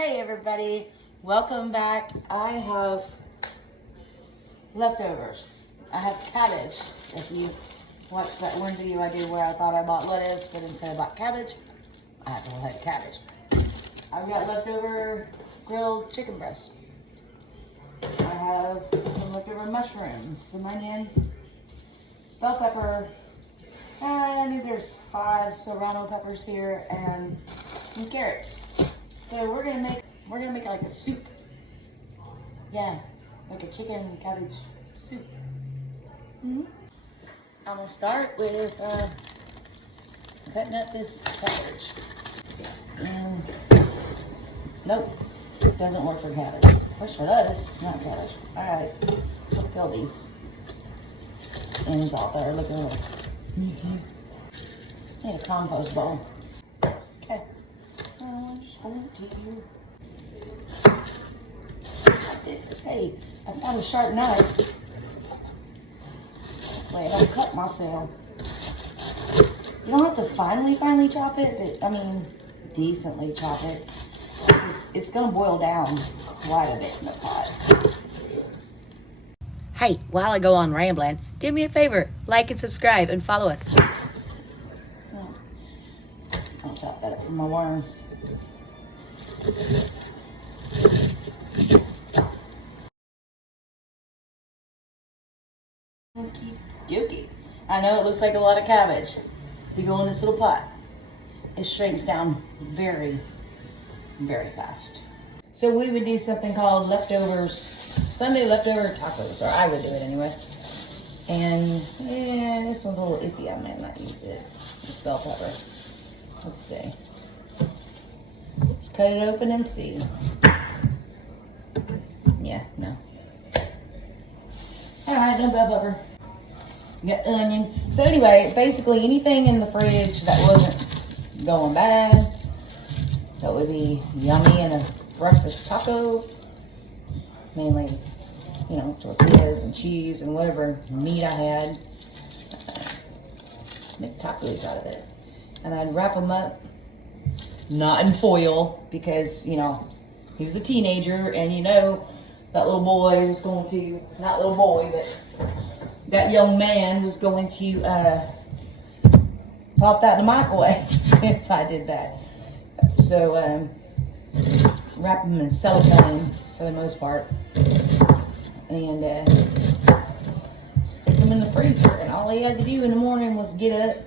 Hey everybody, welcome back. I have leftovers. I have cabbage. If you watched that one video I did where I thought I bought lettuce, but instead I bought cabbage, I have to have cabbage. I've got leftover grilled chicken breast. I have some leftover mushrooms, some onions, bell pepper, and I think there's 5 serrano peppers here, and some carrots. So we're gonna make like a soup. Yeah, like a chicken cabbage soup. I'm gonna start with cutting up this cabbage. And nope, it doesn't work for cabbage. Wish it does, not cabbage. All right, we'll peel these ends off there. Look at that. Need a compost bowl. Okay. I'm just going to hey, I found a sharp knife. Wait, I don't cut myself. You don't have to finely chop it, but I mean, decently chop it. It's gonna boil down quite a bit in the pot. Hey, while I go on rambling, do me a favor, like and subscribe and follow us. I'll chop that up for my worms. Okie dokie. I know it looks like a lot of cabbage to go in this little pot. It shrinks down very, very fast. So we would do something called leftovers, Sunday leftover tacos, or I would do it anyway. And yeah, this one's a little iffy. I might not use it. It's bell pepper. Let's see. Let's cut it open and see. Yeah, no. Alright, no bell pepper. You got onion. So anyway, basically anything in the fridge that wasn't going bad, that would be yummy in a breakfast taco. Mainly, you know, tortillas and cheese and whatever meat I had. Make tacos out of it. And I'd wrap them up, not in foil, because, you know, he was a teenager, and you know, that little boy was going to, not little boy, but that young man was going to pop that in the microwave if I did that. So, wrap them in cellophane for the most part, and stick them in the freezer. And all he had to do in the morning was get up,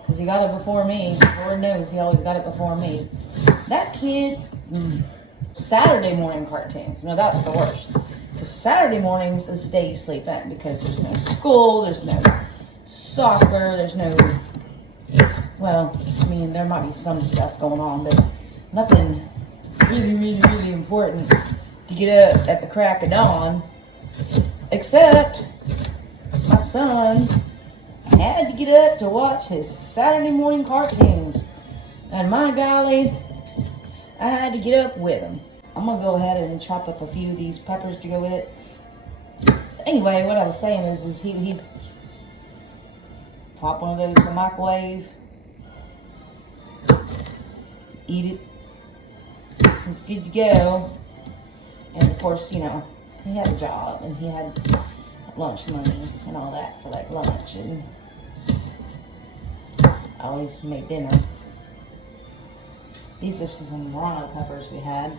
because he got it before me. Lord knows he always got it before me. That kid, Saturday morning cartoons. No, that's the worst. Because Saturday mornings is the day you sleep in, because there's no school, there's no soccer, there's no, well, I mean, there might be some stuff going on, but nothing really important to get up at the crack of dawn, except my son had to get up to watch his Saturday morning cartoons. And my golly, I had to get up with him. I'm gonna go ahead and chop up a few of these peppers to go with it. Anyway, what I was saying is he pop one of those in the microwave, eat it, it's good to go. And of course, you know, he had a job and he had lunch money and all that for like lunch, and I always made dinner. These are some serrano peppers we had.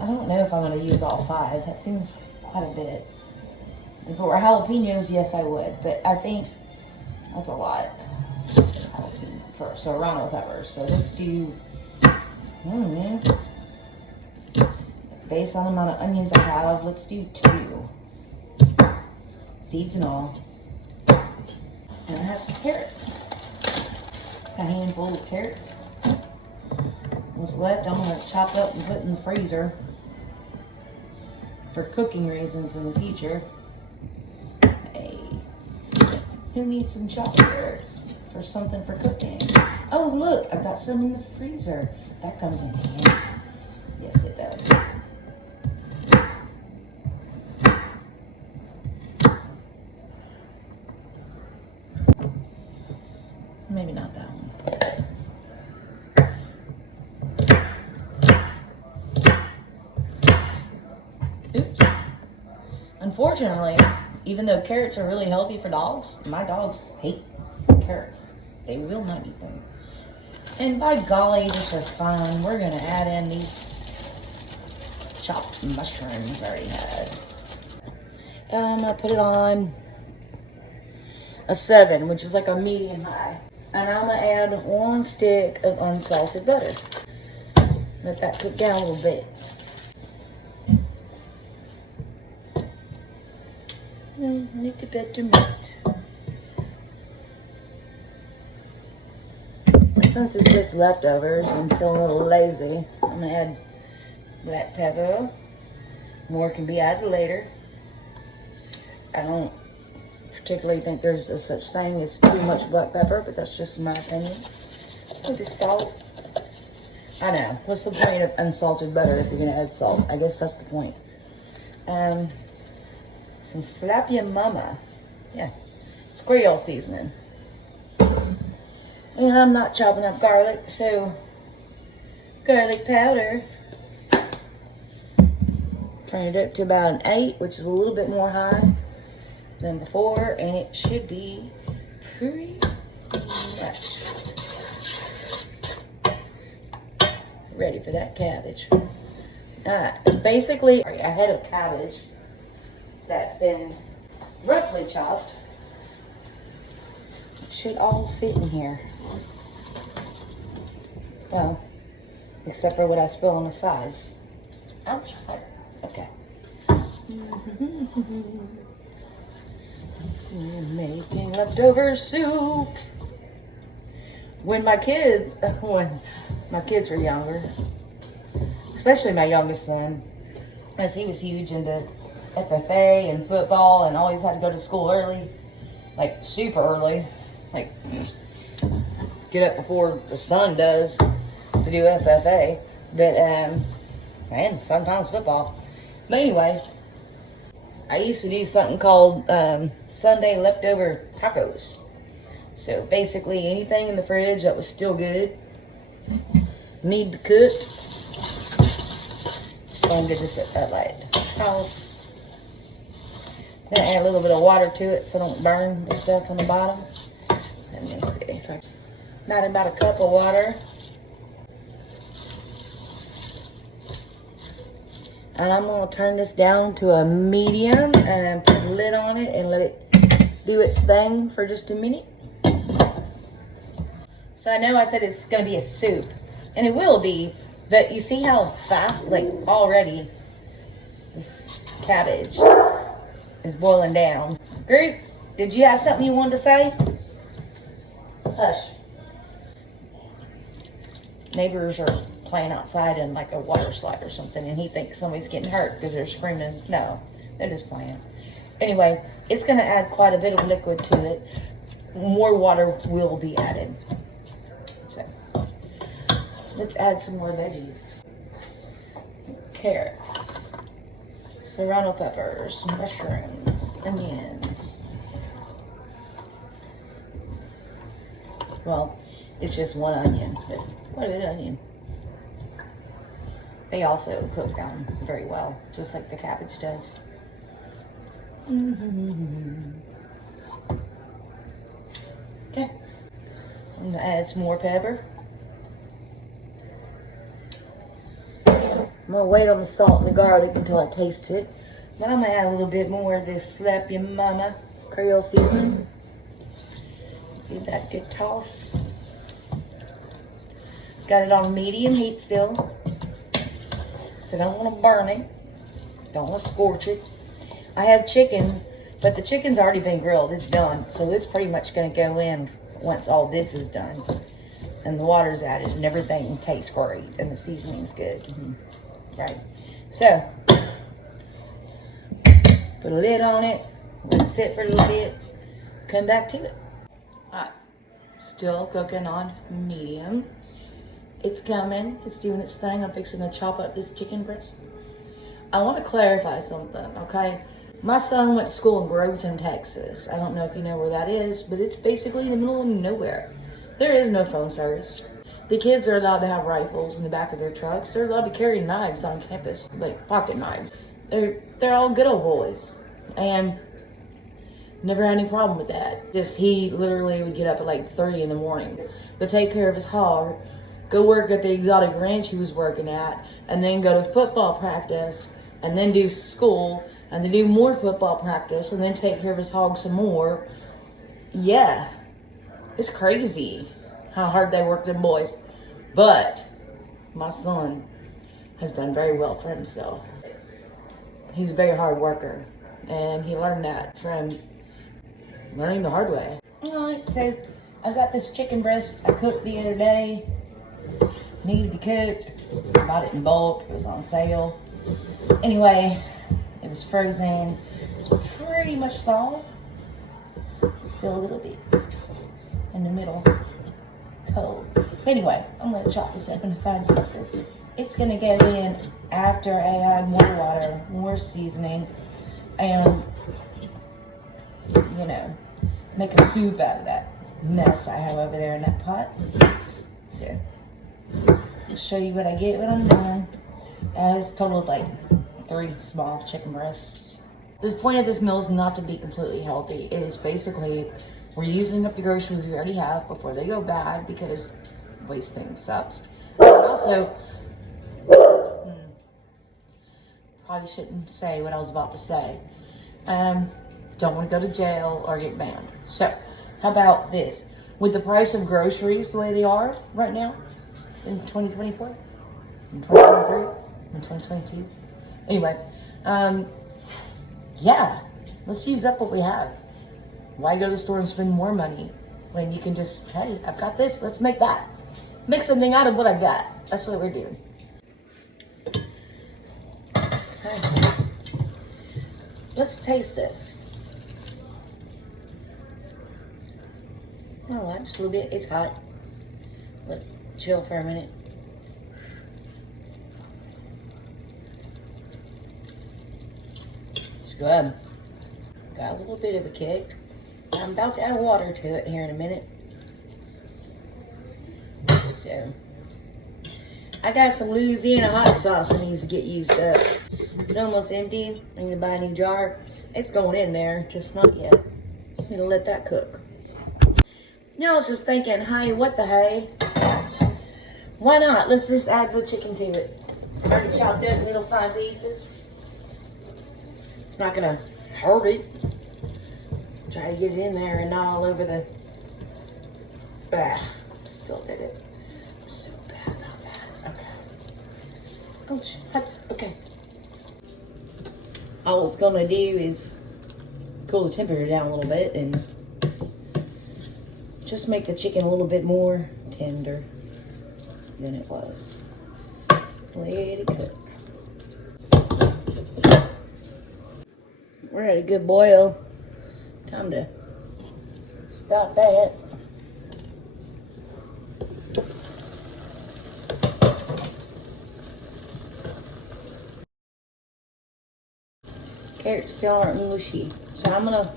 I don't know if I'm going to use all 5. That seems quite a bit. If it were jalapenos, yes, I would. But I think that's a lot for serrano peppers. So let's do, based on the amount of onions I have, let's do 2. Seeds and all. And I have carrots. A handful of carrots. What's left, I'm going to chop up and put in the freezer for cooking reasons in the future. Hey, who needs some chopped carrots for something for cooking? Oh, look, I've got some in the freezer. That comes in handy. Yes, it does. Maybe not that one. unfortunately, even though carrots are really healthy for dogs, my dogs hate carrots. They will not eat them. And by golly, just for fun, we're gonna add in these chopped mushrooms I already had. And I'm gonna put it on a 7, which is like a medium high. And I'm gonna add 1 stick of unsalted butter. Let that cook down a little bit. Need to better meat. Since it's just leftovers, I'm feeling a little lazy. I'm gonna add black pepper. More can be added later. I don't particularly think there's a such thing as too much black pepper, but that's just my opinion. Maybe salt. I know. What's the point of unsalted butter if you're gonna add salt? I guess that's the point. Some Slap Ya Mama. Yeah. It's Creole seasoning. And I'm not chopping up garlic, so garlic powder. Turn it up to about an 8, which is a little bit more high than before, and it should be pretty much ready for that cabbage. Basically, I had a cabbage that's been roughly chopped. It should all fit in here. Well, except for what I spill on the sides. Ouch. Okay. Making leftover soup. When my kids were younger, especially my youngest son, as he was huge into FFA and football and always had to go to school early, like super early, like get up before the sun does to do FFA, but and sometimes football. But anyway, I used to do something called Sunday leftover tacos. So basically anything in the fridge that was still good, need to cook, so I'm good to set that light. House. Then add a little bit of water to it so I don't burn the stuff on the bottom. Let me see if I add about a cup of water. And I'm going to turn this down to a medium and put a lid on it and let it do its thing for just a minute. So I know I said it's going to be a soup, and it will be, but you see how fast, like already, this cabbage is boiling down. Groot, did you have something you wanted to say? Hush. Neighbors are playing outside in like a water slide or something, and he thinks somebody's getting hurt because they're screaming. No, they're just playing. Anyway, it's going to add quite a bit of liquid to it. More water will be added. So, let's add some more veggies. Carrots, serrano peppers, mushrooms, onions. Well, it's just one onion, but quite a bit of onion. They also cook down very well, just like the cabbage does. Okay, I'm gonna add some more pepper. I'm gonna wait on the salt and the garlic until I taste it. Then I'm gonna add a little bit more of this Slap Ya Mama Creole seasoning. Give that a good toss. Got it on medium heat still. So I don't want to burn it. Don't want to scorch it. I have chicken, but the chicken's already been grilled. It's done. So it's pretty much going to go in once all this is done. And the water's added and everything tastes great. And the seasoning's good. Right. So, put a lid on it. Let it sit for a little bit. Come back to it. Alright. Still cooking on medium. It's coming. It's doing its thing. I'm fixing to chop up this chicken breast. I want to clarify something, okay? My son went to school in Groveton, Texas. I don't know if you know where that is, but it's basically in the middle of nowhere. There is no phone service. The kids are allowed to have rifles in the back of their trucks. They're allowed to carry knives on campus, like pocket knives. They're all good old boys. And never had any problem with that. Just he literally would get up at like 30 in the morning, go take care of his hog, go work at the exotic ranch he was working at, and then go to football practice, and then do school, and then do more football practice, and then take care of his hog some more. Yeah, it's crazy how hard they work, them boys. But my son has done very well for himself. He's a very hard worker, and he learned that from learning the hard way. Alright, so I got this chicken breast I cooked the other day. Needed to be cooked. Bought it in bulk. It was on sale. Anyway, it was frozen. It's pretty much thawed. Still a little bit in the middle, cold. Anyway, I'm going to chop this up into 5 pieces. It's going to go in after I add more water, more seasoning, and, you know, make a soup out of that mess I have over there in that pot. So, I'll show you what I get when I'm done. As total of like 3 small chicken breasts. The point of this meal is not to be completely healthy. It is basically, we're using up the groceries we already have before they go bad, because wasting sucks. And also, probably shouldn't say what I was about to say. Don't want to go to jail or get banned. So, how about this? With the price of groceries the way they are right now, in 2024, in 2023, in 2022. Anyway, yeah, let's use up what we have. Why go to the store and spend more money when you can just, hey, I've got this, let's make that. Make something out of what I've got. That's what we're doing. Okay. Let's taste this. All right, just a little bit. It's hot. Let it chill for a minute. It's good. Got a little bit of a kick. I'm about to add water to it here in a minute. So, I got some Louisiana hot sauce that needs to get used up. It's almost empty. I need to buy a new jar. It's going in there, just not yet. I'm gonna let that cook. Now I was just thinking, hey, what the hey? Why not? Let's just add the chicken to it. It's already chopped up in little fine pieces. It's not gonna hurt it. Try to get it in there and not all over the... Still did it. So bad, not bad. Okay. Oh, shit. Okay. All it's gonna do is cool the temperature down a little bit and just make the chicken a little bit more tender than it was. Just let it cook. We're at a good boil. Time to stop that. Carrots still aren't mushy, so I'm gonna,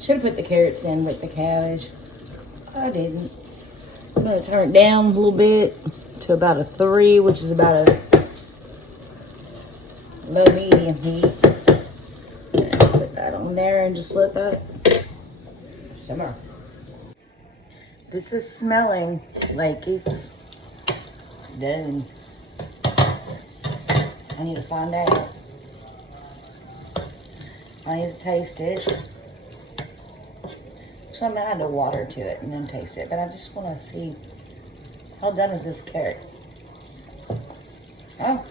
should have put the carrots in with the cabbage. I didn't. I'm gonna turn it down a little bit to about a 3, which is about a low medium heat. And put that on there and just let that simmer. This is smelling like it's done. I need to find out. I need to taste it. So I'm gonna add the water to it and then taste it. But I just want to see how done is this carrot. Oh,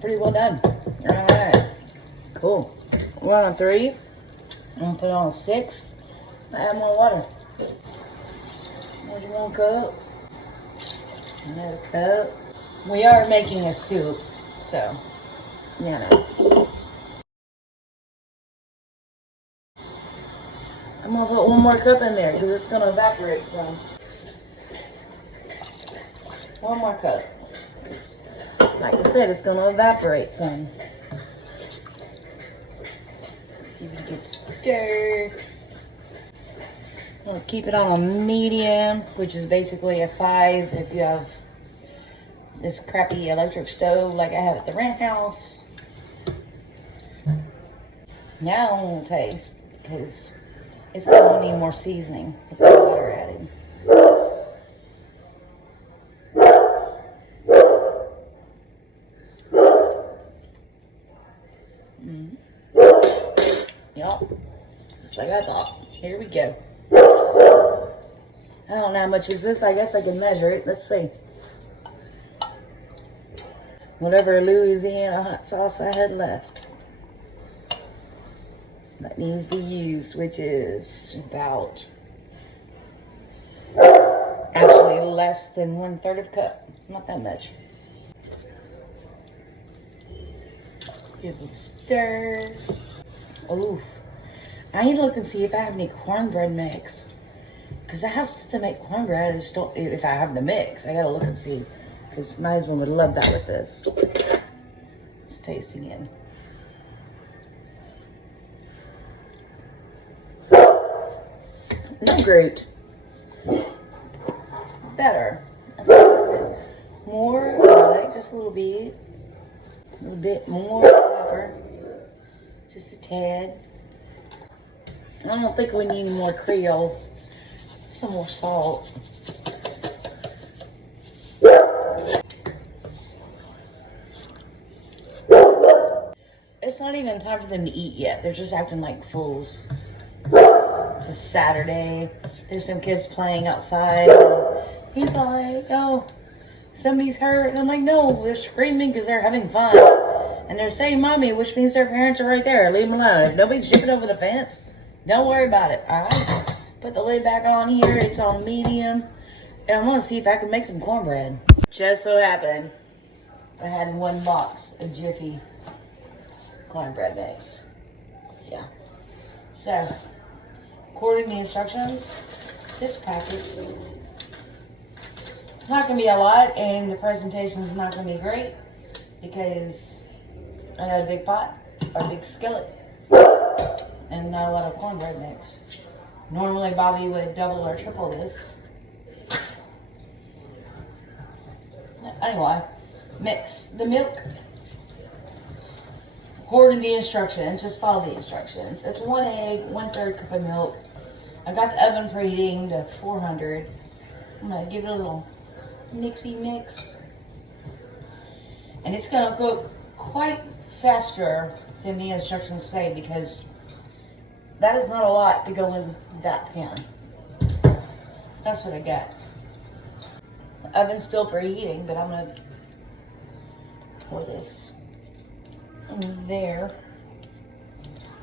pretty well done. All right, cool. We're on 3. I'm gonna put it on a 6. Add more water. Maybe 1 cup. Another cup. We are making a soup, so you know. I'm gonna put 1 more cup in there because it's gonna evaporate some. 1 more cup. Like I said, it's gonna evaporate some. Give it a good stir. I'm gonna keep it on a medium, which is basically a 5 if you have this crappy electric stove like I have at the rent house. Now it won't taste because it's going to need more seasoning with the butter added. Yup, just like I thought. Here we go. I don't know how much is this. I guess I can measure it. Let's see. Whatever Louisiana hot sauce I had left that needs to be used, which is about actually less than 1/3 of a cup. Not that much. Give it a stir. Oof. I need to look and see if I have any cornbread mix. Because I have stuff to make cornbread. I just don't, if I have the mix, I gotta look and see. Because my husband would love that with this. It's tasting it. Not great. Better. That's more garlic, just a little bit. A little bit more pepper. Just a tad. I don't think we need any more Creole. Some more salt. It's not even time for them to eat yet. They're just acting like fools. It's a Saturday. There's some kids playing outside. He's like, oh, somebody's hurt. And I'm like, no, they're screaming because they're having fun. And they're saying mommy, which means their parents are right there. Leave them alone. If nobody's jumping over the fence, don't worry about it, all right? Put the lid back on here. It's on medium. And I'm going to see if I can make some cornbread. Just so happened, I had 1 box of Jiffy cornbread mix. Yeah. So, according to the instructions, this package, it's not going to be a lot, and the presentation is not going to be great because I got a big pot, or a big skillet, and not a lot of cornbread mix. Normally, Bobby would double or triple this. Anyway, mix the milk. According to the instructions, just follow the instructions. It's 1 egg, 1/3 cup of milk. I got the oven preheating to 400. I'm gonna give it a little mixy mix. And it's gonna cook quite faster than the instructions say because that is not a lot to go in that pan. That's what I got. The oven's still preheating, but I'm gonna pour this in there.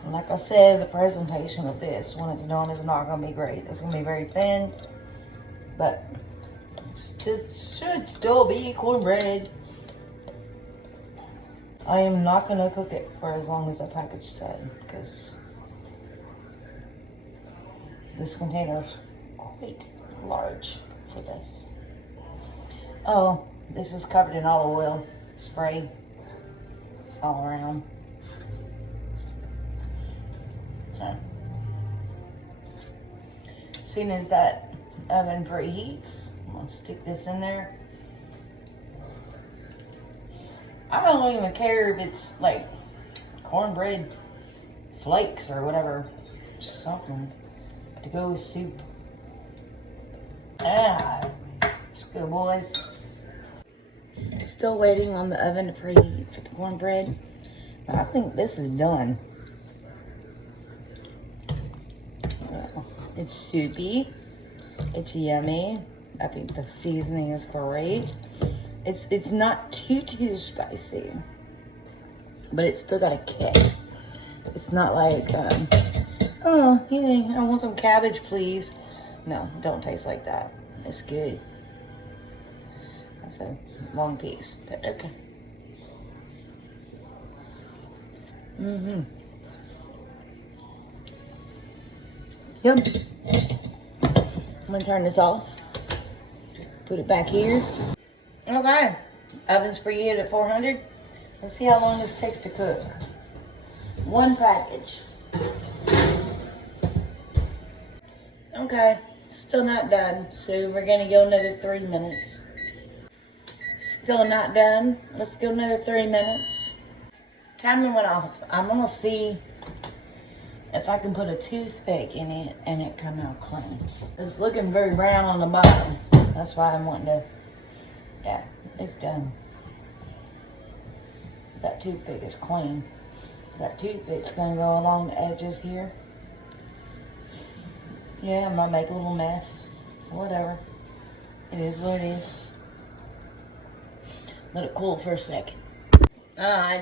And like I said, the presentation of this, when it's done, is not gonna be great. It's gonna be very thin, but it should still be cornbread. I am not gonna cook it for as long as the package said, because this container is quite large for this. Oh, this is covered in olive oil spray all around. So, as soon as that oven preheats, I'm gonna stick this in there. I don't even care if it's like cornbread flakes or whatever, something to go with soup. Ah, let's go, boys. Still waiting on the oven to preheat for the cornbread. But I think this is done. It's soupy. It's yummy. I think the seasoning is great. It's not too spicy, but it's still got a kick. It's not like, oh, yeah, I want some cabbage, please. No, don't taste like that. It's good. That's a long piece, but okay. Yum. I'm gonna turn this off. Put it back here. Okay, oven's preheated at 400. Let's see how long this takes to cook. 1 package. Okay, still not done, so we're gonna go another 3 minutes. Still not done. Let's go another 3 minutes. Timer went off. I'm gonna see if I can put a toothpick in it and it come out clean. It's looking very brown on the bottom. That's why I'm wanting to, yeah, it's done. That toothpick is clean. That toothpick's gonna go along the edges here. Yeah, I might make a little mess. Whatever. It is what it is. Let it cool for a second.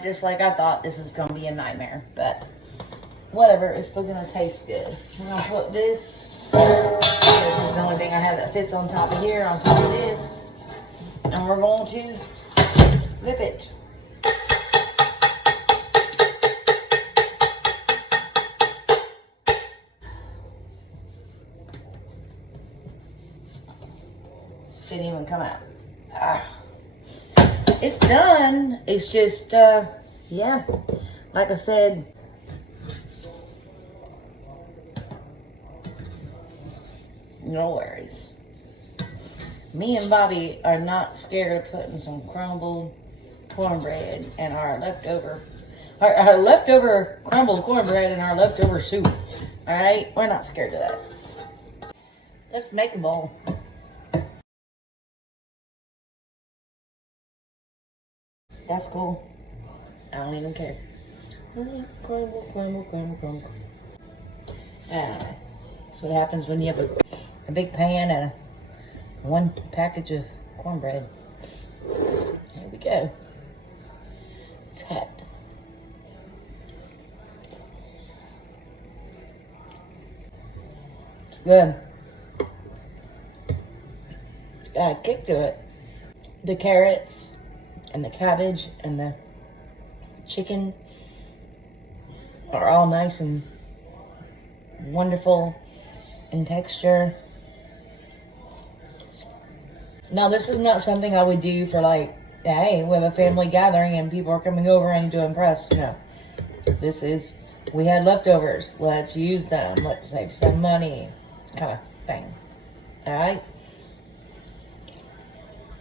Just like I thought, this was gonna be a nightmare, but whatever, it's still gonna taste good. We're gonna put this. This is the only thing I have that fits on top of here, on top of this. And we're going to whip it. Didn't even come out. It's done. It's just, yeah, like I said, no worries. Me and Bobby are not scared of putting some crumbled cornbread and our leftover crumbled cornbread and our leftover soup. All right, we're not scared of that. Let's make a bowl. That's cool. I don't even care. Crumble, crumble, crumble, crumble. That's what happens when you have a big pan and one package of cornbread. Here we go. It's hot. It's good. Got a kick to it. The carrots and the cabbage and the chicken are all nice and wonderful in texture. Now, this is not something I would do for like, hey, we have a family gathering and people are coming over, I need to impress. No. This is, we had leftovers, let's use them, let's save some money, kind of thing. Alright?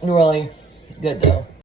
Really good though.